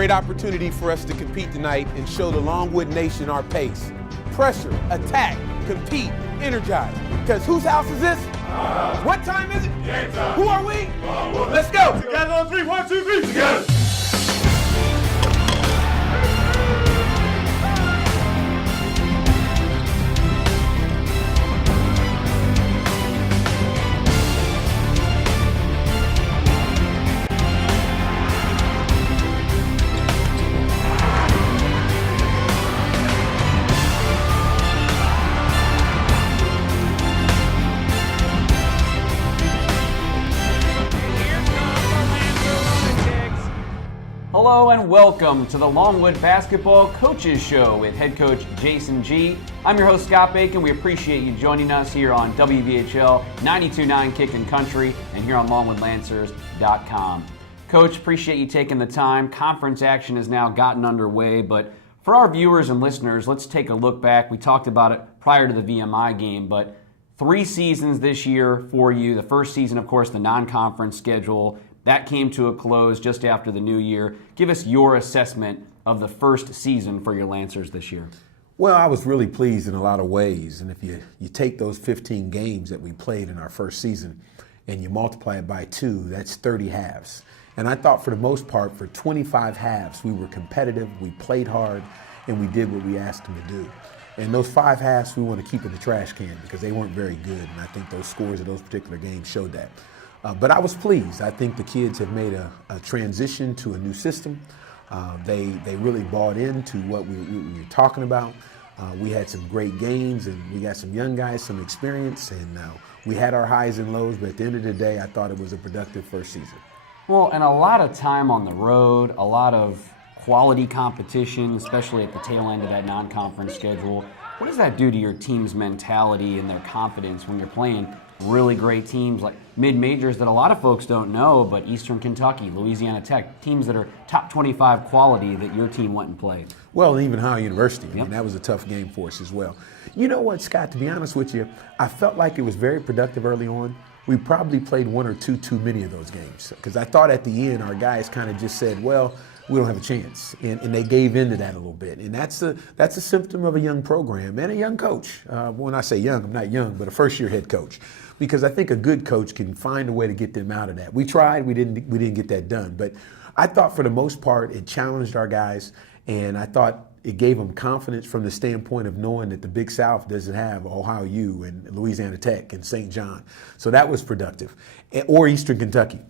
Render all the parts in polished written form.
great opportunity for us to compete tonight and show the Longwood Nation our pace. Pressure, attack, compete, energize. Because whose house is this? What time is it? Game time. Who are we? Longwood. Let's go. Together on 3, 1, 2, 3. Together. Hello and welcome to the Longwood Basketball Coaches Show with Head Coach Jayson Gee. I'm your host, Scott Bacon. We appreciate you joining us here on WVHL 92.9 Kickin' Country and here on LongwoodLancers.com. Coach, appreciate you taking the time. Conference action has now gotten underway, but for our viewers and listeners, let's take a look back. We talked about it prior to the VMI game, but 3 seasons this year for you. The first season, of course, the non-conference schedule. That came to a close just after the new year. Give us your assessment of the first season for your Lancers this year. Well, I was really pleased in a lot of ways. And if you take those 15 games that we played in our first season and you multiply it by 2, that's 30 halves. And I thought for the most part, for 25 halves, we were competitive, we played hard, and we did what we asked them to do. And those 5 halves we want to keep in the trash can because they weren't very good. And I think those scores of those particular games showed that. But I was pleased. I think the kids have made a transition to a new system. They really bought into what we were talking about. We had some great games, and we got some young guys, some experience, and we had our highs and lows. But at the end of the day, I thought it was a productive first season. Well, and a lot of time on the road, a lot of quality competition, especially at the tail end of that non-conference schedule. What does that do to your team's mentality and their confidence when you're playing really great teams like mid-majors that a lot of folks don't know, but Eastern Kentucky, Louisiana Tech, teams that are top 25 quality that your team went and played? Well, and even Howard University. Yep. I mean, that was a tough game for us as well. You know what, Scott, to be honest with you, I felt like it was very productive early on. We probably played 1 or 2 too many of those games because I thought at the end our guys kind of just said, well, we don't have a chance. And they gave into that a little bit. And that's a symptom of a young program and a young coach. When I say young, I'm not young, but a first-year head coach. Because I think a good coach can find a way to get them out of that. We tried, we didn't get that done. But I thought for the most part it challenged our guys, and I thought it gave them confidence from the standpoint of knowing that the Big South doesn't have Ohio U and Louisiana Tech and St. John. So that was productive. Or Eastern Kentucky.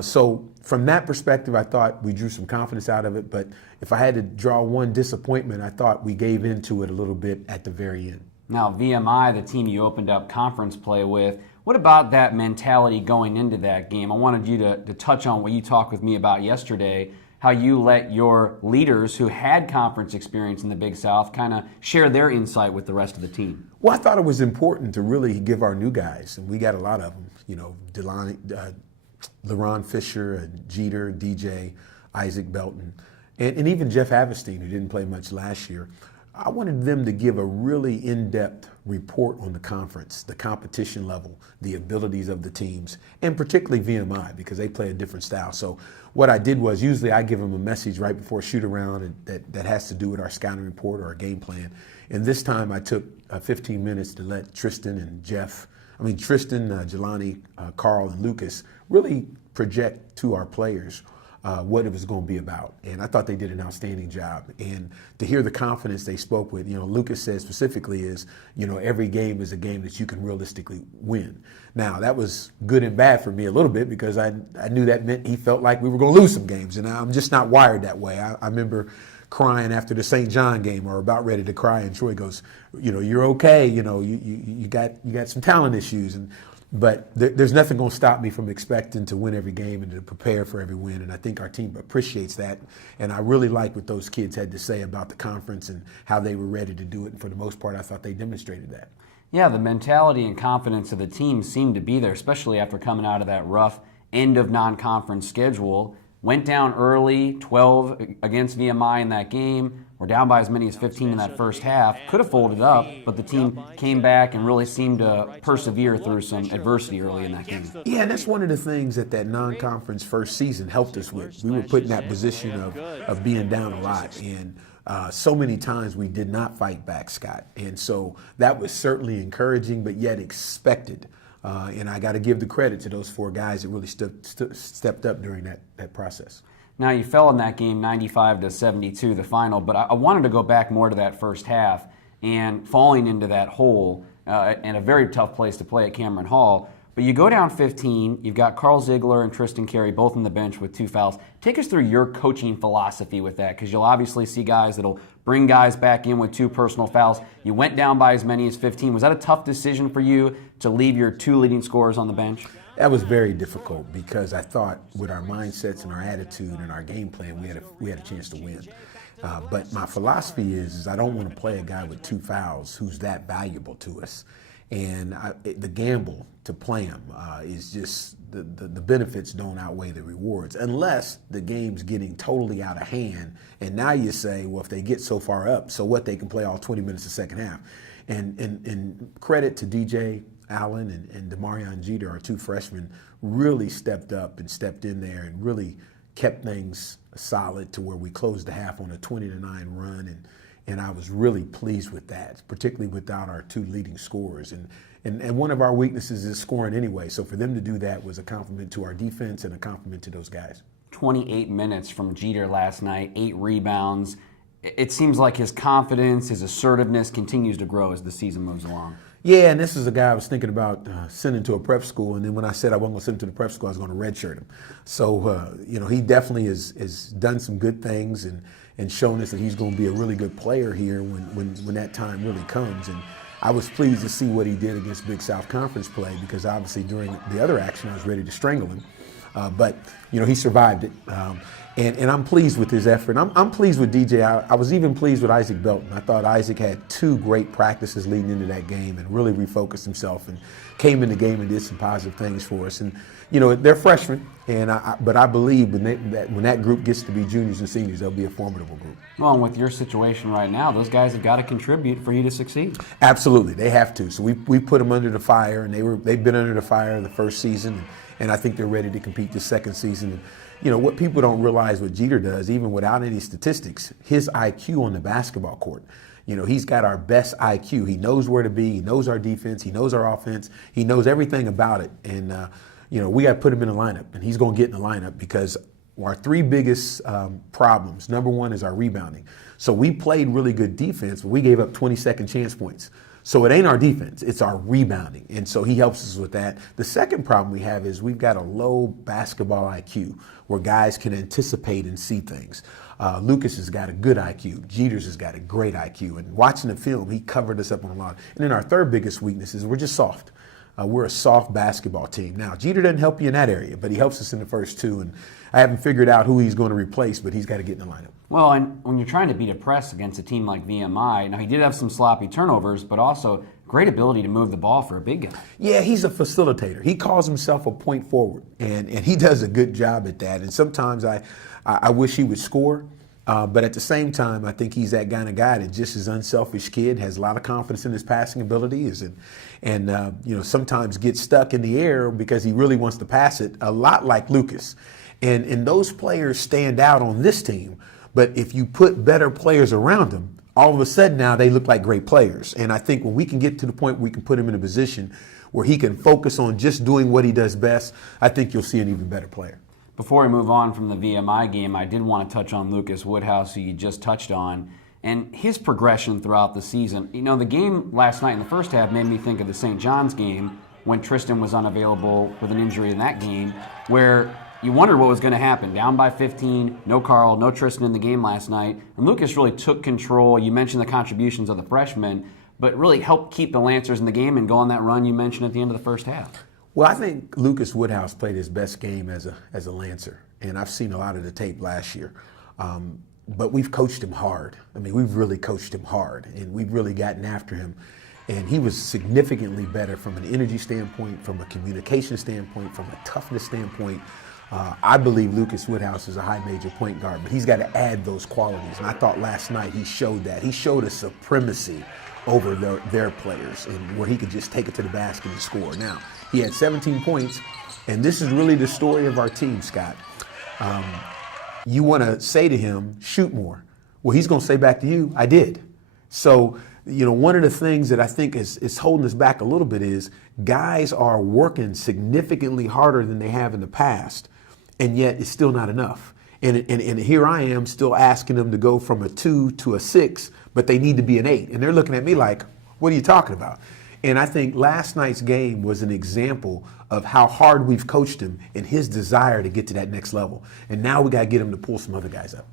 So from that perspective, I thought we drew some confidence out of it. But if I had to draw one disappointment, I thought we gave into it a little bit at the very end. Now, VMI, the team you opened up conference play with, what about that mentality going into that game? I wanted you to touch on what you talked with me about yesterday, how you let your leaders who had conference experience in the Big South kind of share their insight with the rest of the team. Well, I thought it was important to really give our new guys, and we got a lot of them, you know, LaRon Fisher, and Jeter, DJ, Isaac Belton, and even Jeff Avestein, who didn't play much last year. I wanted them to give a really in-depth report on the conference, the competition level, the abilities of the teams, and particularly VMI because they play a different style. So what I did was usually I give them a message right before a shoot-around that has to do with our scouting report or our game plan. And this time I took 15 minutes to let Tristan, Jelani, Carl, and Lucas really project to our players what it was going to be about. And I thought they did an outstanding job. And to hear the confidence they spoke with, Lucas said specifically is, every game is a game that you can realistically win. Now, that was good and bad for me a little bit because I knew that meant he felt like we were going to lose some games. And I'm just not wired that way. I remember crying after the St. John game or about ready to cry. And Troy goes, you're okay. You got some talent issues. But there's nothing going to stop me from expecting to win every game and to prepare for every win. And I think our team appreciates that. And I really like what those kids had to say about the conference and how they were ready to do it. And for the most part, I thought they demonstrated that. Yeah, the mentality and confidence of the team seemed to be there, especially after coming out of that rough end of non-conference schedule. went down early, 12 against VMI in that game. We're down by as many as 15 in that first half. Could have folded up, but the team came back and really seemed to persevere through some adversity early in that game. Yeah, and that's one of the things that non-conference first season helped us with. We were put in that position of being down a lot, and so many times we did not fight back, Scott. And so that was certainly encouraging, but yet expected. And I got to give the credit to those 4 guys that really stepped up during that process. Now, you fell in that game 95-72, the final, but I wanted to go back more to that first half and falling into that hole and a very tough place to play at Cameron Hall. But you go down 15, you've got Carl Ziegler and Tristan Carey both on the bench with 2 fouls. Take us through your coaching philosophy with that, because you'll obviously see guys that'll bring guys back in with 2 personal fouls. You went down by as many as 15. Was that a tough decision for you to leave your 2 leading scorers on the bench? That was very difficult because I thought with our mindsets and our attitude and our game plan, we had a chance to win. But my philosophy is I don't want to play a guy with 2 fouls who's that valuable to us. And the gamble to play him is just the benefits don't outweigh the rewards unless the game's getting totally out of hand. And now you say, well, if they get so far up, so what, they can play all 20 minutes of the second half. And credit to DJ Allen and DeMarion Jeter, our 2 freshmen, really stepped up and stepped in there and really kept things solid to where we closed the half on a 20-9 run. And I was really pleased with that, particularly without our 2 leading scorers. And one of our weaknesses is scoring anyway. So for them to do that was a compliment to our defense and a compliment to those guys. 28 minutes from Jeter last night, 8 rebounds. It seems like his confidence, his assertiveness continues to grow as the season moves along. Yeah, and this is a guy I was thinking about sending to a prep school, and then when I said I wasn't going to send him to the prep school, I was going to redshirt him. So, he definitely has done some good things and shown us that he's going to be a really good player here when that time really comes. And I was pleased to see what he did against Big South Conference play because obviously during the other action I was ready to strangle him. But he survived it. And I'm pleased with his effort. I'm pleased with DJ. I was even pleased with Isaac Belton. I thought Isaac had 2 great practices leading into that game and really refocused himself and came in the game and did some positive things for us. And, they're freshmen, but I believe when that group gets to be juniors and seniors, they'll be a formidable group. Well, and with your situation right now, those guys have got to contribute for you to succeed. Absolutely, they have to. So we put them under the fire, and they've been under the fire the first season, and I think they're ready to compete the second season. What people don't realize what Jeter does, even without any statistics, his IQ on the basketball court. He's got our best IQ. He knows where to be. He knows our defense. He knows our offense. He knows everything about it. And, we got to put him in the lineup, and he's going to get in the lineup because our 3 biggest problems, number 1 is our rebounding. So we played really good defense, but we gave up 20-second chance points. So it ain't our defense, it's our rebounding. And so he helps us with that. The second problem we have is we've got a low basketball IQ where guys can anticipate and see things. Lucas has got a good IQ. Jeters has got a great IQ. And watching the film, he covered us up on a lot. And then our third biggest weakness is we're just soft. We're a soft basketball team. Now, Jeter doesn't help you in that area, but he helps us in the first 2. And I haven't figured out who he's going to replace, but he's got to get in the lineup. Well, and when you're trying to beat a press against a team like VMI, now he did have some sloppy turnovers, but also great ability to move the ball for a big guy. Yeah, he's a facilitator. He calls himself a point forward, and he does a good job at that. And sometimes I wish he would score, but at the same time, I think he's that kind of guy that just is unselfish kid, has a lot of confidence in his passing abilities, and sometimes gets stuck in the air because he really wants to pass it, a lot like Lucas. And those players stand out on this team. But if you put better players around them, all of a sudden now they look like great players. And I think when we can get to the point where we can put him in a position where he can focus on just doing what he does best, I think you'll see an even better player. Before we move on from the VMI game, I did want to touch on Lucas Woodhouse, who you just touched on, and his progression throughout the season. The game last night in the first half made me think of the St. John's game when Tristan was unavailable with an injury in that game, where you wondered what was going to happen. Down by 15, no Carl, no Tristan in the game last night. And Lucas really took control. You mentioned the contributions of the freshmen, but really helped keep the Lancers in the game and go on that run you mentioned at the end of the first half. Well, I think Lucas Woodhouse played his best game as a Lancer, and I've seen a lot of the tape last year. But we've coached him hard. I mean, we've really coached him hard, and we've really gotten after him. And he was significantly better from an energy standpoint, from a communication standpoint, from a toughness standpoint. I believe Lucas Woodhouse is a high major point guard, but he's got to add those qualities. And I thought last night he showed that. He showed a supremacy over their players, and where he could just take it to the basket and score. Now, he had 17 points, and this is really the story of our team, Scott. You want to say to him, shoot more. Well, he's going to say back to you, I did. So, one of the things that I think is holding us back a little bit is guys are working significantly harder than they have in the past, and yet it's still not enough. And here I am still asking them to go from a 2 to a 6, but they need to be an 8. And they're looking at me like, what are you talking about? And I think last night's game was an example of how hard we've coached him and his desire to get to that next level. And now we got to get him to pull some other guys up.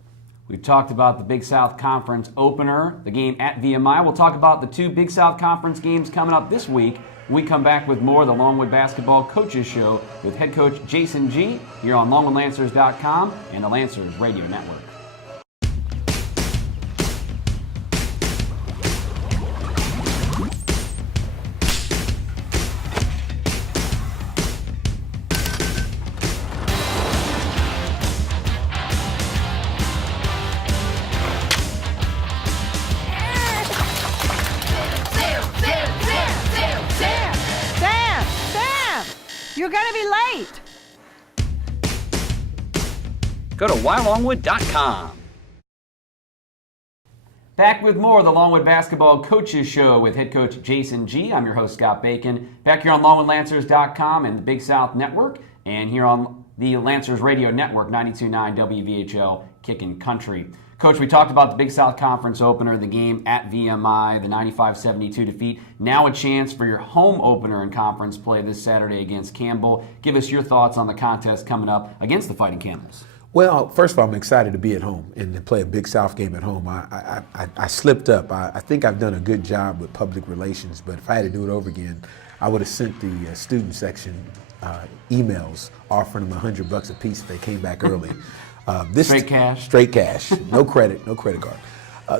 We've talked about the Big South Conference opener, the game at VMI. We'll talk about the 2 Big South Conference games coming up this week. We come back with more of the Longwood Basketball Coaches Show with head coach Jayson Gee here on LongwoodLancers.com and the Lancers Radio Network. You're going to be late. Go to whylongwood.com. Back with more of the Longwood Basketball Coaches Show with head coach Jayson Gee. I'm your host, Scott Bacon. Back here on LongwoodLancers.com and the Big South Network, and here on the Lancers Radio Network, 92.9 WVHL Kickin' Country. Coach, we talked about the Big South Conference opener, the game at VMI, the 95-72 defeat. Now a chance for your home opener in conference play this Saturday against Campbell. Give us your thoughts on the contest coming up against the Fighting Camels. Well, first of all, I'm excited to be at home and to play a Big South game at home. I slipped up. I think I've done a good job with public relations, but if I had to do it over again, I would have sent the student section emails offering them $100 a piece if they came back early. Straight cash? Straight cash. No credit card.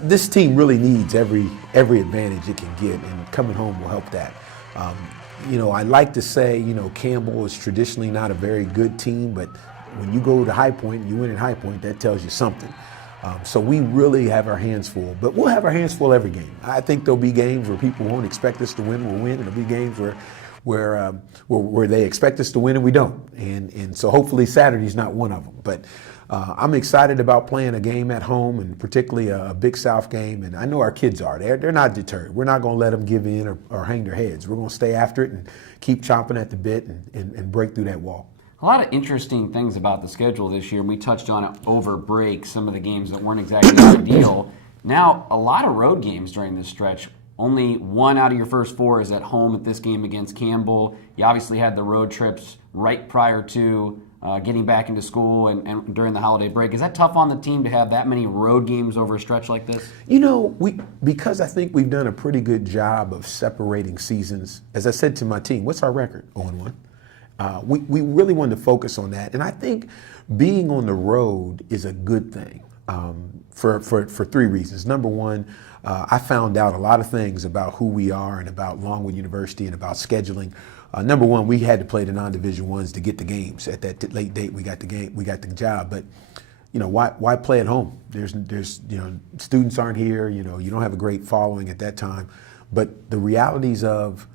This team really needs every advantage it can get, and coming home will help that. I like to say, Campbell is traditionally not a very good team, but when you go to High Point and you win at High Point, that tells you something. So we really have our hands full, but we'll have our hands full every game. I think there'll be games where people won't expect us to win, we'll win, and there'll be games where they expect us to win and we don't. And so hopefully Saturday's not one of them. But I'm excited about playing a game at home, and particularly a Big South game. And I know our kids are. They're not deterred. We're not going to let them give in or hang their heads. We're going to stay after it and keep chomping at the bit and break through that wall. A lot of interesting things about the schedule this year. We touched on it over break, some of the games that weren't exactly ideal. Now, a lot of road games during this stretch. Only 1 out of your first 4 is at home at this game against Campbell. You obviously had the road trips right prior to getting back into school and during the holiday break. Is that tough on the team to have that many road games over a stretch like this? Because I think we've done a pretty good job of separating seasons. As I said to my team, what's our record? 0-1. We really wanted to focus on that. And I think being on the road is a good thing for 3 reasons. Number one, I found out a lot of things about who we are and about Longwood University and about scheduling. Number one, we had to play the non-division ones to get the games. At that late date, we got the job. But why play at home? There's students aren't here. You don't have a great following at that time. But the realities of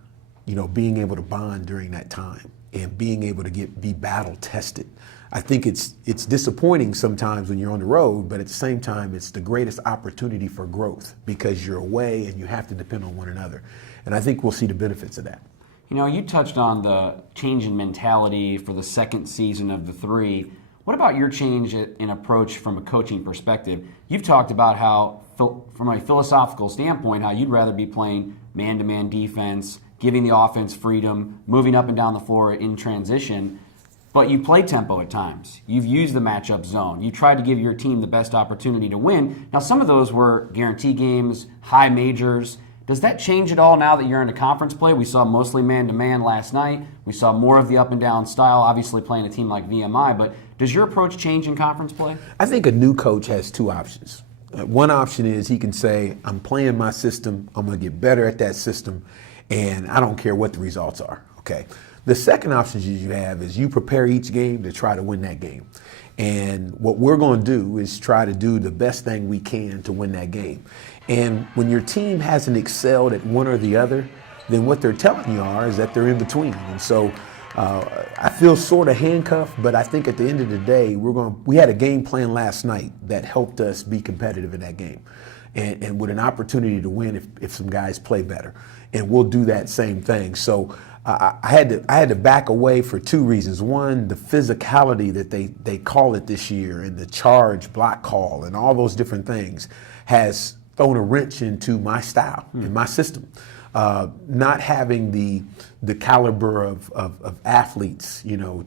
being able to bond during that time and being able to be battle tested. I think it's disappointing sometimes when you're on the road, but at the same time, it's the greatest opportunity for growth because you're away and you have to depend on one another. And I think we'll see the benefits of that. You touched on the change in mentality for the second season of the 3. What about your change in approach from a coaching perspective? You've talked about how, from a philosophical standpoint, how you'd rather be playing man-to-man defense, giving the offense freedom, moving up and down the floor in transition. But you play tempo at times. You've used the matchup zone. You tried to give your team the best opportunity to win. Now, some of those were guarantee games, high majors. Does that change at all now that you're into conference play? We saw mostly man-to-man last night. We saw more of the up-and-down style, obviously playing a team like VMI. But does your approach change in conference play? I think a new coach has 2 options. One option is he can say, I'm playing my system, I'm going to get better at that system, and I don't care what the results are. Okay. The second option you have is you prepare each game to try to win that game. And what we're going to do is try to do the best thing we can to win that game. And when your team hasn't excelled at one or the other, then what they're telling you is that they're in between. And so I feel sort of handcuffed, but I think at the end of the day, we had a game plan last night that helped us be competitive in that game. And with an opportunity to win if some guys play better. And we'll do that same thing. So I had to back away for two reasons. One, the physicality that they call it this year, and the charge block call and all those different things has thrown a wrench into my style and my system. Not having the caliber of athletes,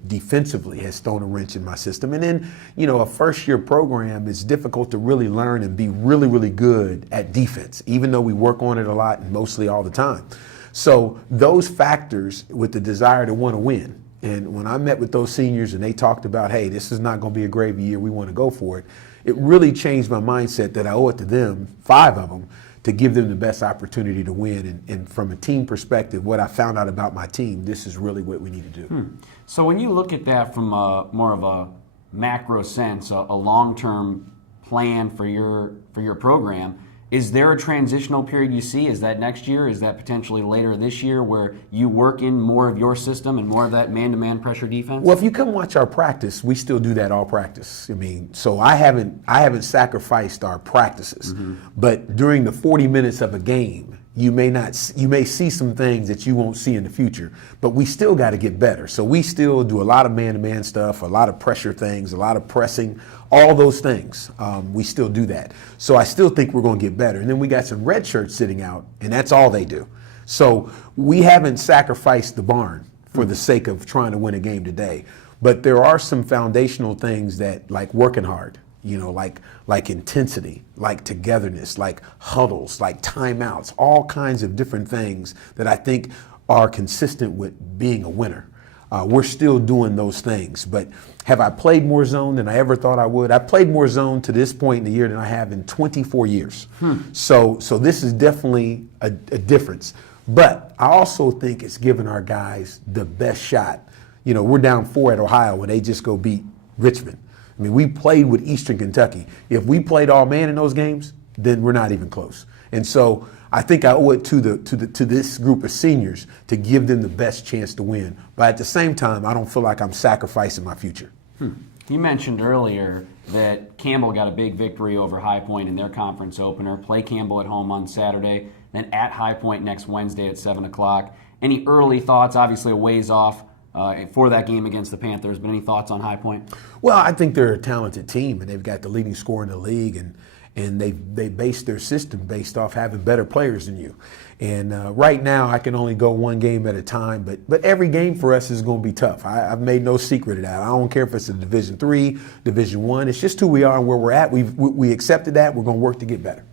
defensively has thrown a wrench in my system. And then, a first-year program is difficult to really learn and be really, really good at defense, even though we work on it a lot and mostly all the time. So those factors with the desire to want to win. And when I met with those seniors and they talked about, hey, this is not going to be a gravy year, we want to go for it, it really changed my mindset that I owe it to them, 5 of them, to give them the best opportunity to win. And from a team perspective, what I found out about my team, this is really what we need to do. So when you look at that from more of a macro sense, a long-term plan for your program, is there a transitional period you see? Is that next year? Is that potentially later this year where you work in more of your system and more of that man-to-man pressure defense? Well, if you come watch our practice, we still do that all practice. So I haven't sacrificed our practices. But during the 40 minutes of a game, you may see some things that you won't see in the future, but we still got to get better. So we still do a lot of man-to-man stuff, a lot of pressure things, a lot of pressing, all those things. We still do that. So I still think we're going to get better. And then we got some red shirts sitting out, and that's all they do. So we haven't sacrificed the barn for the sake of trying to win a game today. But there are some foundational things that, like working hard, like intensity, like togetherness, like huddles, like timeouts, all kinds of different things that I think are consistent with being a winner. We're still doing those things. But have I played more zone than I ever thought I would? I played more zone to this point in the year than I have in 24 years. So this is definitely a difference. But I also think it's given our guys the best shot. We're down 4 at Ohio when they just go beat Richmond. We played with Eastern Kentucky. If we played all man in those games, then we're not even close. And so I think I owe it to this group of seniors to give them the best chance to win. But at the same time, I don't feel like I'm sacrificing my future. You mentioned earlier that Campbell got a big victory over High Point in their conference opener. Play Campbell at home on Saturday, then at High Point next Wednesday at 7 o'clock. Any early thoughts? Obviously a ways off for that game against the Panthers, but any thoughts on High Point? Well, I think they're a talented team, and they've got the leading scorer in the league, and they base their system based off having better players than you. And right now, I can only go one game at a time, but every game for us is going to be tough. I've made no secret of that. I don't care if it's a Division III, Division I. It's just who we are and where we're at. We accepted that. We're going to work to get better.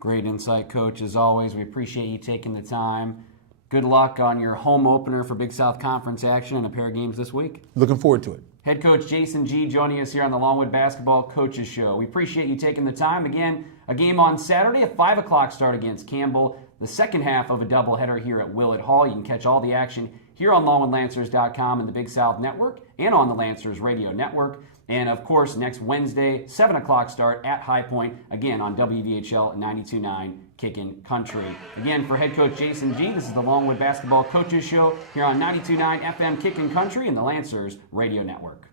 Great insight, Coach. As always, we appreciate you taking the time. Good luck on your home opener for Big South Conference action and a pair of games this week. Looking forward to it. Head Coach Jayson Gee joining us here on the Longwood Basketball Coaches Show. We appreciate you taking the time. Again, a game on Saturday, a 5 o'clock start against Campbell. The second half of a doubleheader here at Willett Hall. You can catch all the action here on LongwoodLancers.com and the Big South Network and on the Lancers Radio Network. And, of course, next Wednesday, 7 o'clock start at High Point, again on WVHL 92.9 Kickin' Country. Again, for Head Coach Jayson Gee, this is the Longwood Basketball Coaches Show here on 92.9 FM Kickin' Country and the Lancers Radio Network.